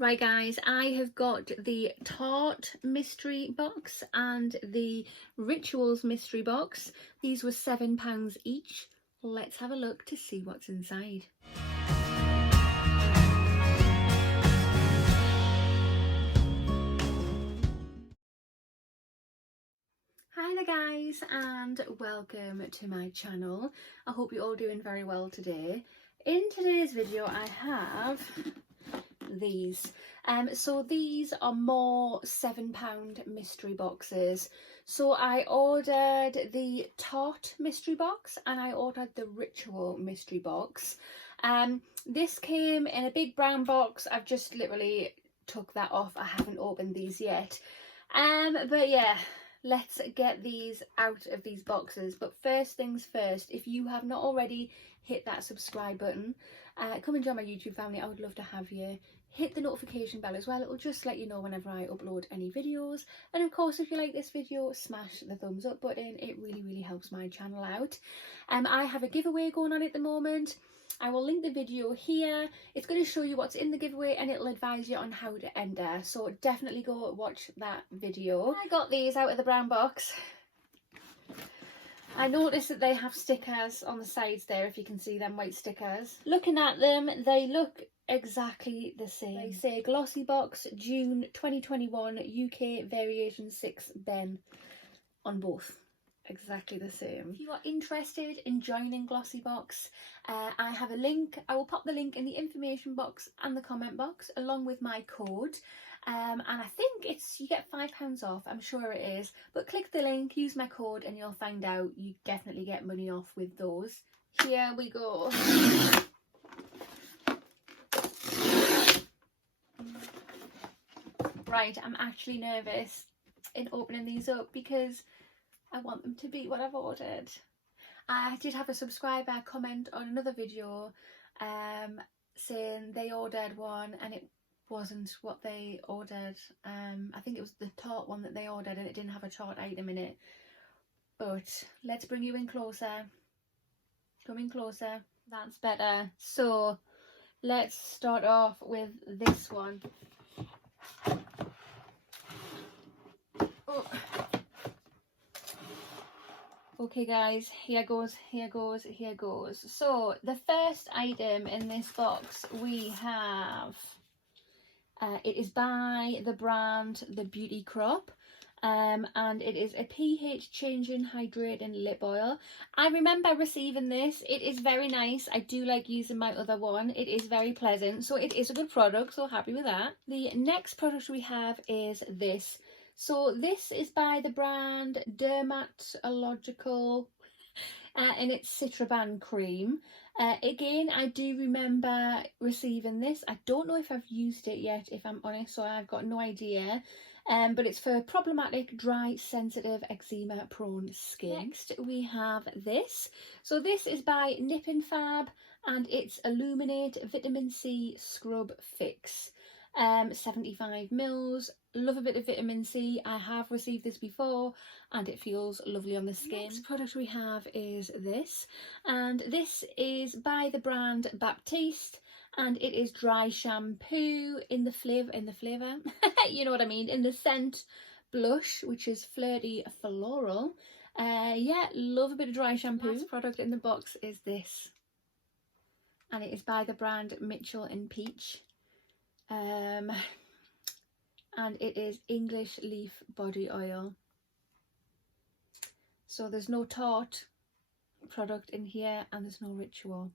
Right guys, I have got the Tarte mystery box and the Rituals mystery box. These were £7 each. Let's have a look to see what's inside. Hi there guys, and welcome to my channel. I hope you're all doing very well today. In today's video I have these. So these are more £7 mystery boxes. So I ordered the Tarte mystery box and I ordered the Ritual mystery box. This came in a big brown box. I've just literally took that off. I haven't opened these yet. But yeah, let's get these out of these boxes. But first things first, if you have not already hit that subscribe button, come and join my YouTube family. I would love to have you. Hit the notification bell as well. It will just let you know whenever I upload any videos. And of course, if you like this video, smash the thumbs up button. It really helps my channel out. I have a giveaway going on at the moment. I will link the video here. It's going to show you what's in the giveaway and it'll advise you on how to enter. So definitely go watch that video. I got these out of the brown box. I noticed that they have stickers on the sides there, if you can see them white stickers. Looking at them, they look exactly the same. They say GlossyBox June 2021 UK Variation 6 Ben on both. Exactly the same. If you are interested in joining GlossyBox, I have a link. I will pop the link in the information box and the comment box along with my code. And I think you get £5 off, I'm sure it is, but click the link, use my code and you'll find out you definitely get money off with those. Here we go. Right, I'm actually nervous in opening these up because I want them to be what I've ordered. I did have a subscriber comment on another video saying they ordered one and it wasn't what they ordered. I think it was the Tarte one that they ordered and it didn't have a Tarte item in it. But let's bring you in closer. Come in closer. That's better. So let's start off with this one. Oh. Okay guys, here goes. So the first item in this box we have, it is by the brand The Beauty Crop, and it is a pH changing hydrating lip oil. I remember receiving this. It is very nice. I do like using my other one. It is very pleasant, so it is a good product, so happy with that. The next product we have is this. So this is by the brand Dermatological, and it's Citraban cream. Again, I do remember receiving this. I don't know if I've used it yet, if I'm honest, so I've got no idea. But it's for problematic, dry, sensitive, eczema prone skin. Next we have this. So this is by Nip and Fab and it's Illuminate Vitamin C Scrub Fix. 75 mils. Love a bit of vitamin C. I have received this before and it feels lovely on the skin. Next product we have is this, and this is by the brand Batiste and it is dry shampoo in the flavour you know what I mean, in the scent blush, which is flirty floral. Yeah, love a bit of dry shampoo. Last product in the box is this, and it is by the brand Mitchell and Peach. And it is English Leaf Body Oil. So there's no Tarte product in here and there's no Ritual.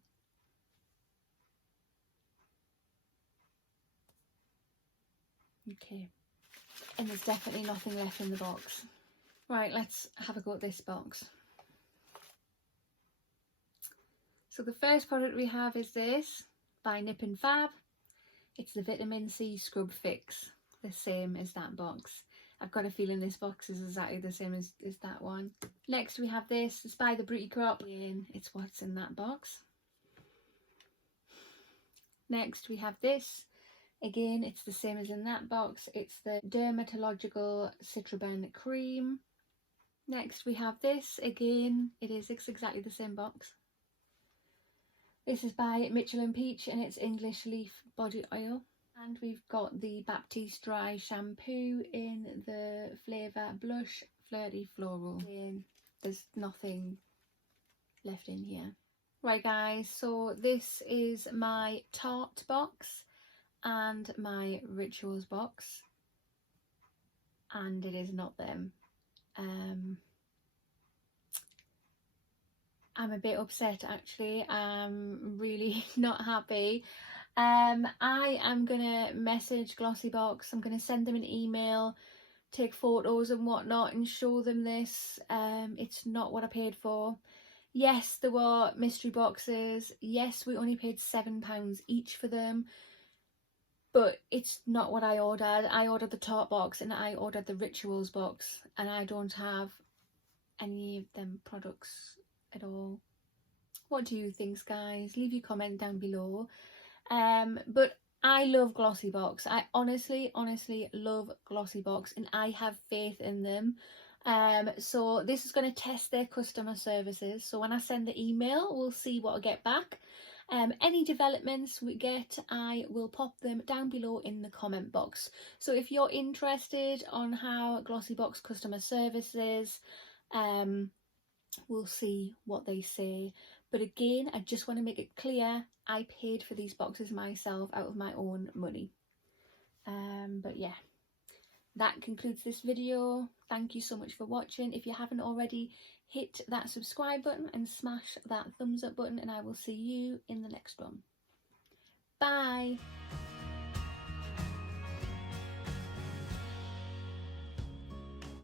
Okay, and there's definitely nothing left in the box. Right, let's have a go at this box. So the first product we have is this by Nip and Fab. It's the Vitamin C Scrub Fix, the same as that box. I've got a feeling this box is exactly the same as that one. Next we have this. It's by the Beauty Crop, and it's what's in that box. Next we have this. Again, it's the same as in that box. It's the Dermatological Citraban Cream. Next we have this. Again, it's exactly the same box. This is by Mitchell and Peach and it's English Leaf Body Oil. And we've got the Batiste Dry Shampoo in the flavour Blush Flirty Floral. And there's nothing left in here. Right guys, so this is my Tarte box and my Rituals box, and it is not them. I'm a bit upset actually. I'm really not happy. I am gonna message GlossyBox. I'm gonna send them an email, take photos and whatnot and show them this. It's not what I paid for. Yes, there were mystery boxes. Yes, we only paid £7 each for them, but it's not what I ordered. I ordered the Tarte box and I ordered the Rituals box, and I don't have any of them products at all. What do you think, guys? Leave your comment down below. But I love GlossyBox. I honestly love GlossyBox, and I have faith in them. So this is going to test their customer services. So when I send the email, we'll see what I get back. Any developments we get, I will pop them down below in the comment box. So if you're interested on how GlossyBox customer services, we'll see what they say. But again, I just want to make it clear, I paid for these boxes myself out of my own money. But yeah, that concludes this video. Thank you so much for watching. If you haven't already, hit that subscribe button and smash that thumbs up button, and I will see you in the next one. Bye.